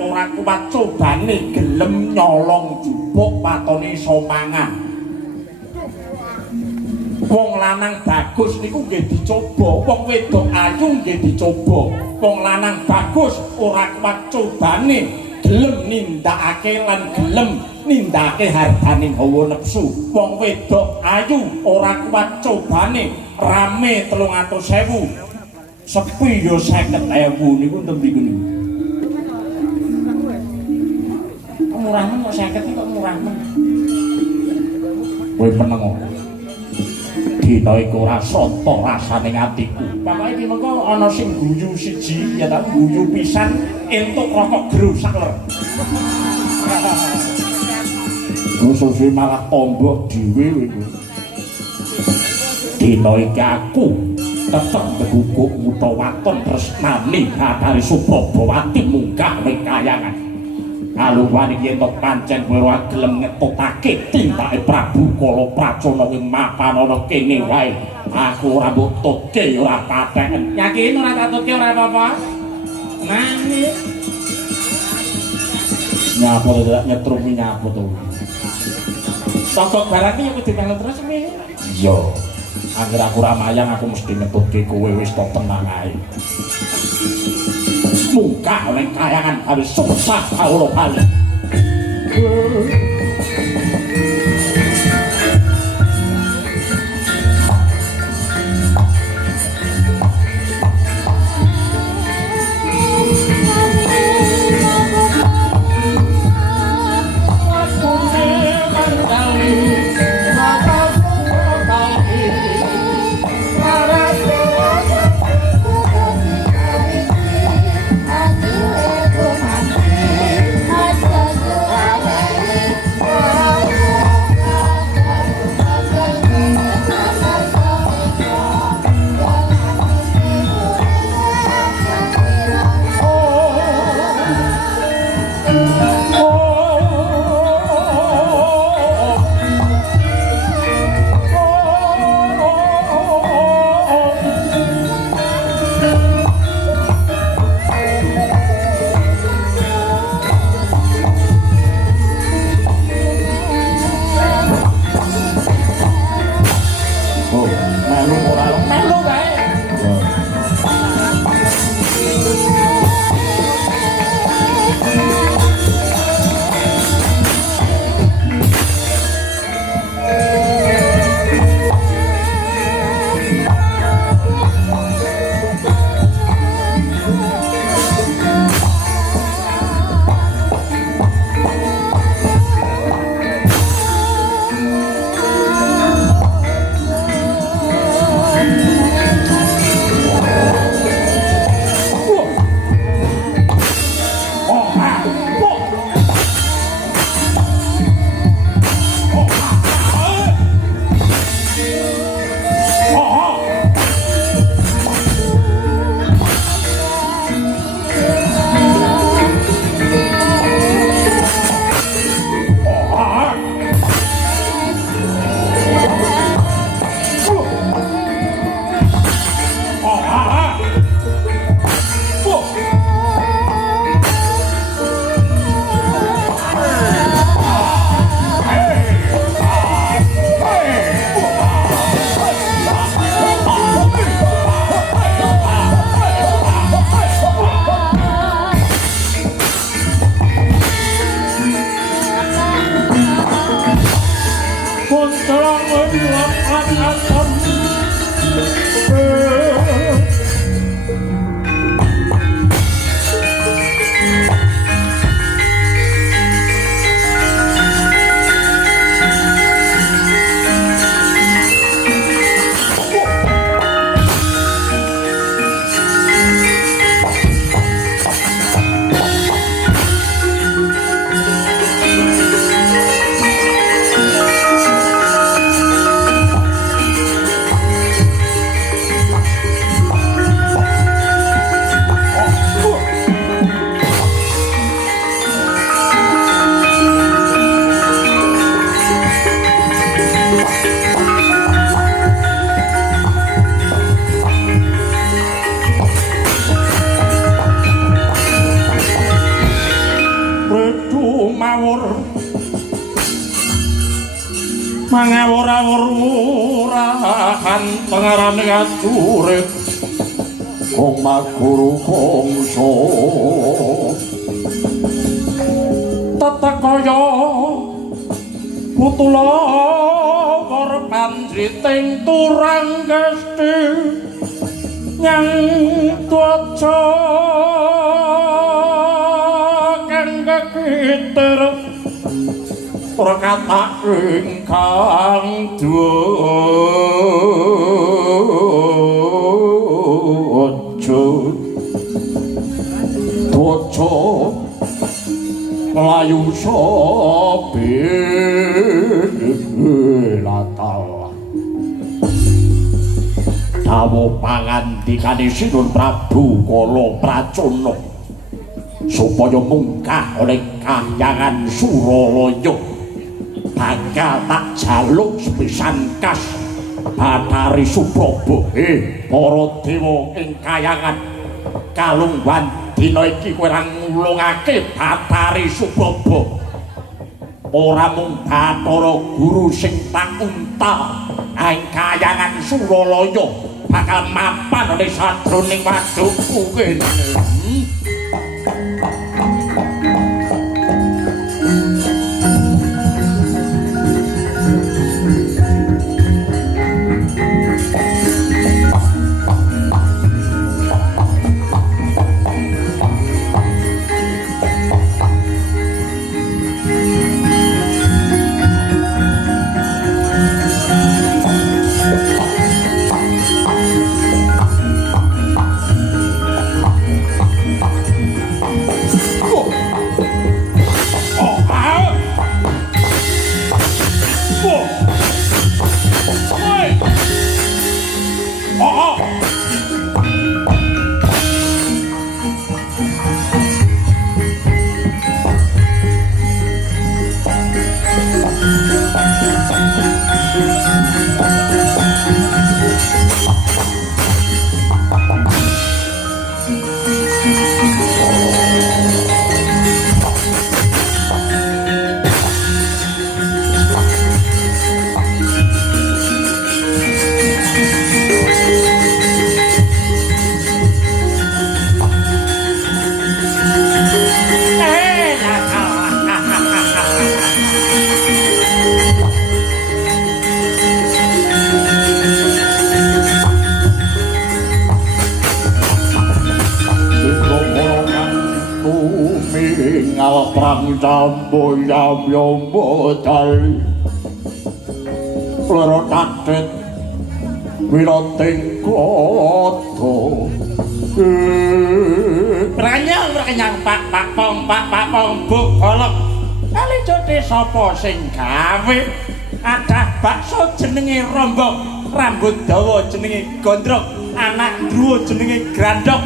ora kuat cobane gelem nyolong jupuk patone iso mangan. Wong lanang bagus niku nggih dicoba, wong wedok ayu nggih dicoba. Wong lanang bagus ora kuat cobane gelem nindakake lan gelem nindakake hartaning hawa nepsu. Wong wedok ayu ora kuat cobane rame 300.000 sepi yo 50.000 niku enten mriku niku. Murah men kok 50 kok murah men. Kowe meneng kok. Dina iku ora sata rasane atiku. Pokoke iki mengko ana sing guyu siji ya ta guyu pisan entuk rokok gru sakler. Terus malah tombok dhewe iku. Dina iki aku tetep beguguk mutawaton tresnani kadare Suprabawati munggah ning kayangan. Kaluwan iki entuk pancen kowe ora gelem ngetutake tindake Prabu Kalapracana ing mapan ana kene wae. Aku ora mbok tutke ora paten. Yakin ora tak tutke ora apa-apa? Nangis. Nyapa to nyetrumi nyapa to. Sokok barang iki kudu melu terus mi. Iya. Angger aku ora mayang aku mesti ngetutke kowe wis tok tenang ae. Muka oleh kayangan harus susah Allah balik. mangawur-awurahan pangarane kacurip kong maguru kongso tatakaya putula korban riting turang gesti yang tuaca kang kekitir ora kata ingkang tuaca layu sopilatal dawa pangandikane Sinun Prabu Kala Pracana supaya mungkah oleh kahyangan Suralaya bakal tak jaluk sepisan kas Bathari Supraba para dewa ing kahyangan kalungguhan dina iki kowe ra ngulungake Bathari Supraba ora mung Bathara Guru sing tak unta ing kahyangan Suralaya bakal mapan oleh sadroning wadukku kene. Prang jambu yam yam bodal loro tatet wiloting koto kenyang pak pong buk kolok kali jote sapa sing gawe ada bakso jenenge rombok rambut dawa jenenge gondrong anak druwa jenenge grandok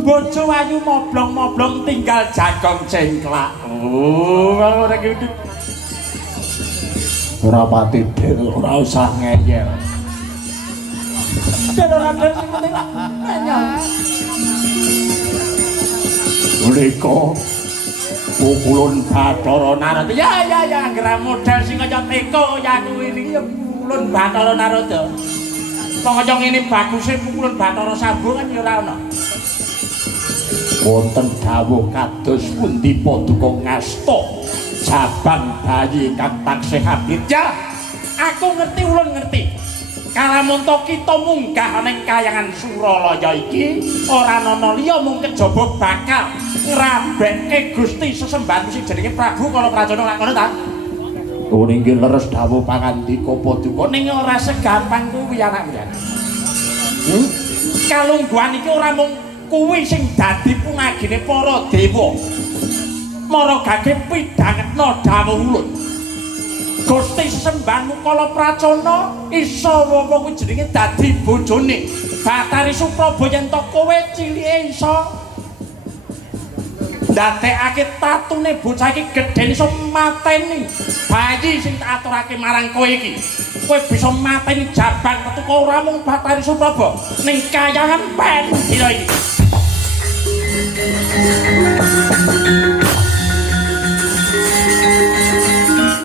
bojo ayu moblong-moblong tinggal jagong cengklak. Kalau ora gitu. Ora pati den ora usah ngeyel. Den ora den sing penting ngeyel. Mriko pukulun Bathara Narada. Ya anggere model sing kaya teko ya kuwi iki ya pukulun Bathara Narada. Kok kaya ngene baguse pukulun Bathara Sambo kan ya ora ana. Wonten dawuh kados pundi paduka ngasta jabang bayi kang taksih abidya aku ngerti ulun ngerti kalamunta kita munggah ning kahyangan Suralaya iki ora ana liya mung kejaba bakal ngrabekke Gusti sesembahan sing jenenge Prabu Kala Pracana lak ngono ta inggih leres dawuh pangandika paduka ning ora segampang kuwi anak-anak kalungguhan iki ora mung kuwi sing dadi pungagine para dewa maragake pidhangetna dawuh ulun Gusti sesembahanmu Kala Pracana isa wong kuwi jenenge dadi bojone Bathari Supraba yen to kowe cilike isa ndadekake tatune bocah iki gedhen iso mateni bayi sing tak aturake marang kowe iki kowe bisa mateni jabang metu ora mung Bathari Supraba ning kahyangan pen dina iki